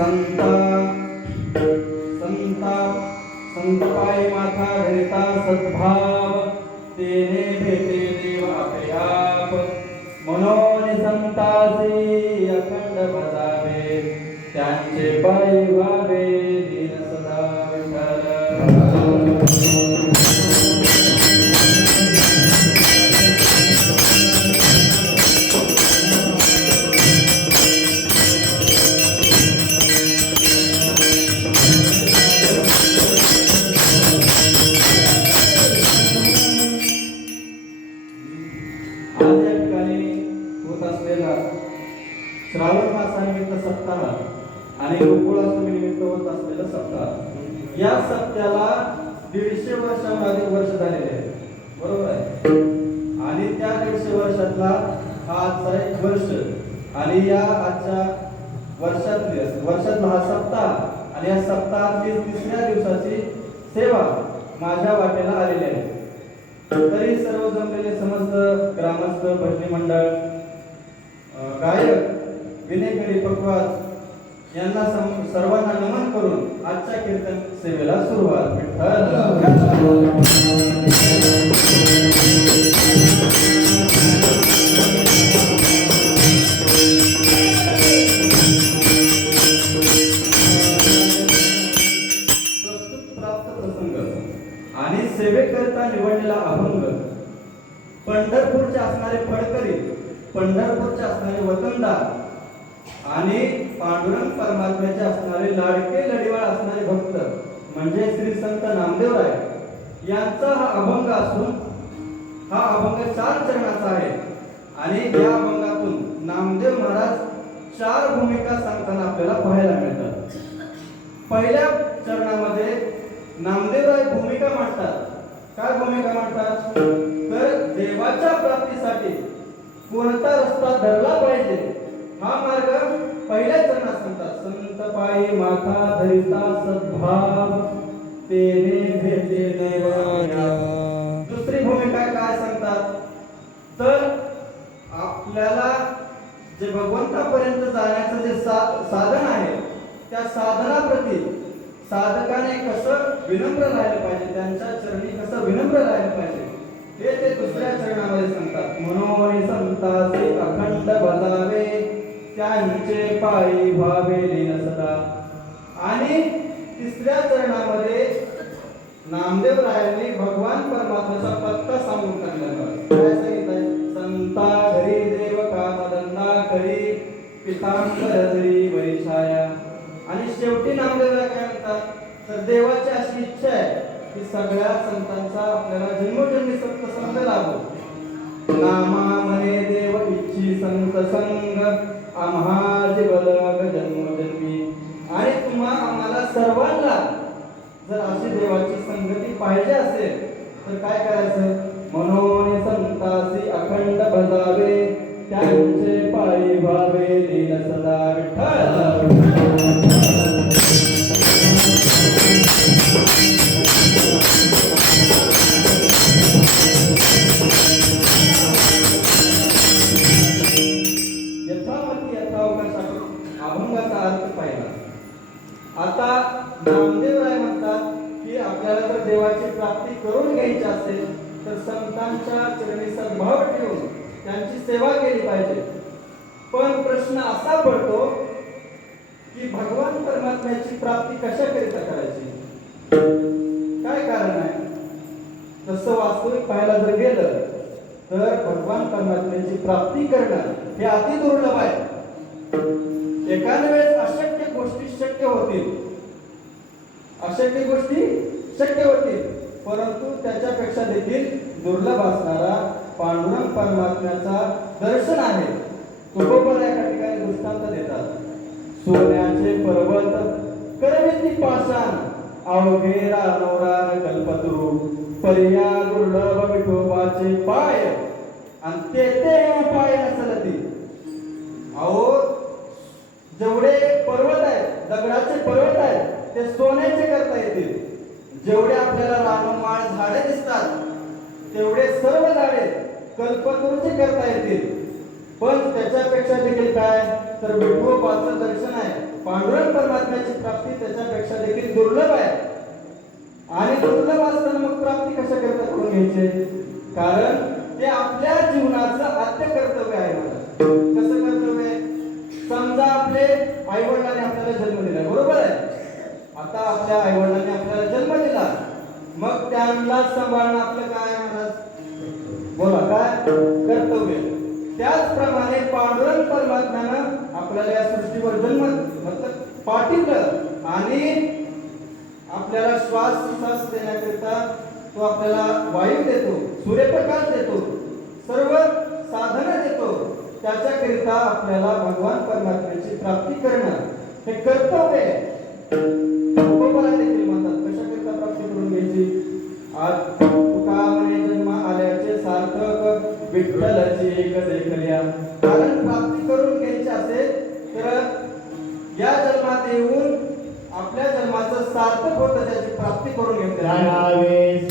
संता संता संत पायी माथा धरिता सद्भाव तेने भेटे देव आपे आप मनोनी संतासी अखंड भजावे त्यांचे पायी व्हावे दीन सदा श्रावण मासानिमित्त सप्ताह आणि गोकुळाष्टमी निमित्त होत असलेला सप्ताह, या सप्त्याला 150 वर्षांमध्ये वर्ष झालेले आहे, बरोबर आहे. आणि त्या 150 वर्षातला हा आजचा एक वर्ष आणि या आजच्या वर्षातला हा सप्ताह आणि या सप्ताहातली 3ऱ्या दिवसाची सेवा माझ्या वाटेला आलेली आहे. तरी सर्व जमलेले समस्त ग्रामस्थ, भजनी मंडळ, गायक, विनेकरी, पकवाज यांना सर्वांना नमन करून आजच्या कीर्तन सेवेला सुरुवात. प्रस्तुत प्राप्त प्रसंग आणि सेवेकरिता निवडलेला अभंग, पंढरपूरचे असणारे फडकरी, पंढरपूरचे असणारे वतनदार आणि पांडुरंग परमात्म्याचे असणारे लाडके लढीवाळ असणारे भक्त म्हणजे श्री संत नामदेवराय यांचा हा अभंग असून हा अभंग 4 चरणाचा आहे. आणि या अभंगातून नामदेव महाराज 4 भूमिका सांगताना आपल्याला पाहायला मिळतात. पहिल्या चरणामध्ये नामदेवराय भूमिका मांडतात. काय भूमिका मांडतात? तर देवाच्या प्राप्तीसाठी कोणता रस्ता धरला पाहिजे हा मार्ग पहिल्या चरणात सांगतात. संत पायी माथा धरिता सद्भाव तेने भेटे देव. दुसरी भूमिका काय सांगतात? तर आपल्याला जे भगवंतापर्यंत जाण्याचं जे साधन आहे त्या साधनाप्रती साधकाने कसं विनम्र राहिलं पाहिजे, त्यांच्या चरणी कसं विनम्र राहिलं पाहिजे ते दुसऱ्या चरणामध्ये सांगतात. मनोनी संताचे अखंड भजावे त्यांचे पायी व्हावे लीन सदा. आणि 3ऱ्या चरणामध्ये नामदेवरायांनी भगवान परमात्म्याचा पत्ता सांगून टाकला. काय सांगितलंय? संता घरी देव कामधंदा करी पितांबर जरी वैछाया. आणि शेवटी नामदेवराय काय म्हणतात? तर देवाची अशी इच्छा आहे की सगळ्या संतांचा आपल्याला जन्मोजन्मी सत्संग लाभो. नामा म्हणे देव इच्छी संत संग आम्हा जीवलग जन्मोजन्मी. आणि तुम्हा आम्हाला सर्वांना जर अशी देवाची संगती पाहिजे असेल तर काय करायचं? मनोनी संतासी अखंड भजावे त्यांचे पायी व्हावे लीन सदा. अभंगाचा अर्थ पाहिला. आता नामदेवराय म्हणतात की आपल्याला जर देवाची प्राप्ती करून घ्यायची असेल तर संतांच्या चरणी सद्भाव ठेवून त्यांची सेवा केली पाहिजे. पण प्रश्न असा पडतो की भगवान परमात्म्याची प्राप्ती कशाकरिता करायची? काय कारण आहे? तसं वास्तविक पाहायला जर गेलं तर भगवान परमात्म्याची प्राप्ती करणं हे अति दुर्लभ आहे. एखाद्या वेळेस अशक्य गोष्टी शक्य होतील, अशक्य गोष्टी शक्य होतील, परंतु त्याच्यापेक्षा देखील दुर्लभ असणारा पांडुरंग परमात्म्याचा दर्शन आहे. तुकोबर एका ठिकाणी दृष्टांत देतात. सोन्याचे पर्वत करविती पाषाण अवघे रानोरान कल्पतरू पर्या दुर्लभ विठोबाचे पाय आणि ते उपाय नसलती. अहो जेवढे पर्वत आहेत, दगडाचे पर्वत आहेत, ते सोन्याचे करता येतील. जेवढे आपल्याला रानोमाळ झाडे दिसतात तेवढे सर्व झाडे कल्पतरूचे करता येतील. पण त्याच्यापेक्षा देखील काय तर विठोबाचं दर्शन आहे, पांडुरंग परमात्म्याची प्राप्ती त्याच्यापेक्षा देखील दुर्लभ आहे. आणि दुर्लभ असताना मग प्राप्ती कशा करता करून घ्यायचे, कारण ते आपल्या जीवनाचं आद्य कर्तव्य आहे. मला कसं कर्तव्य आहे, समजा आपले आई वडिलांनी आपल्याला जन्म दिला, बरोबर आहे. आता आपल्या आई वडिलांनी आपल्याला जन्म दिला, मग त्यांना सांभाळणं आपलं काय महाराज, बोला काय कर्तव्य. त्याचप्रमाणे पांडुरंग परमात्म्यानं आपल्याला या सृष्टीवर जन्म मतलब पाठवलं आणि आपल्याला श्वास देण्याकरिता तो आपल्याला वायू देतो, सूर्यप्रकाश देतो, सर्व साधनं देतो. त्याच्याकरिता आपल्याला भगवान परमात्म्याची प्राप्ती करणं हे कर्तव्य आहे. तुकोबाला देखील म्हणतात कशाकरिता प्राप्ती करून घ्यायची. आज तुका म्हणे जन्म आल्याचे सार्थक विठ्ठलाची एक देखल्या. कारण प्राप्ती करून घ्यायची असेल तर या जन्मात येऊन आपल्या जन्माचं सार्थक होतं, त्याची प्राप्ती करून घ्यायची.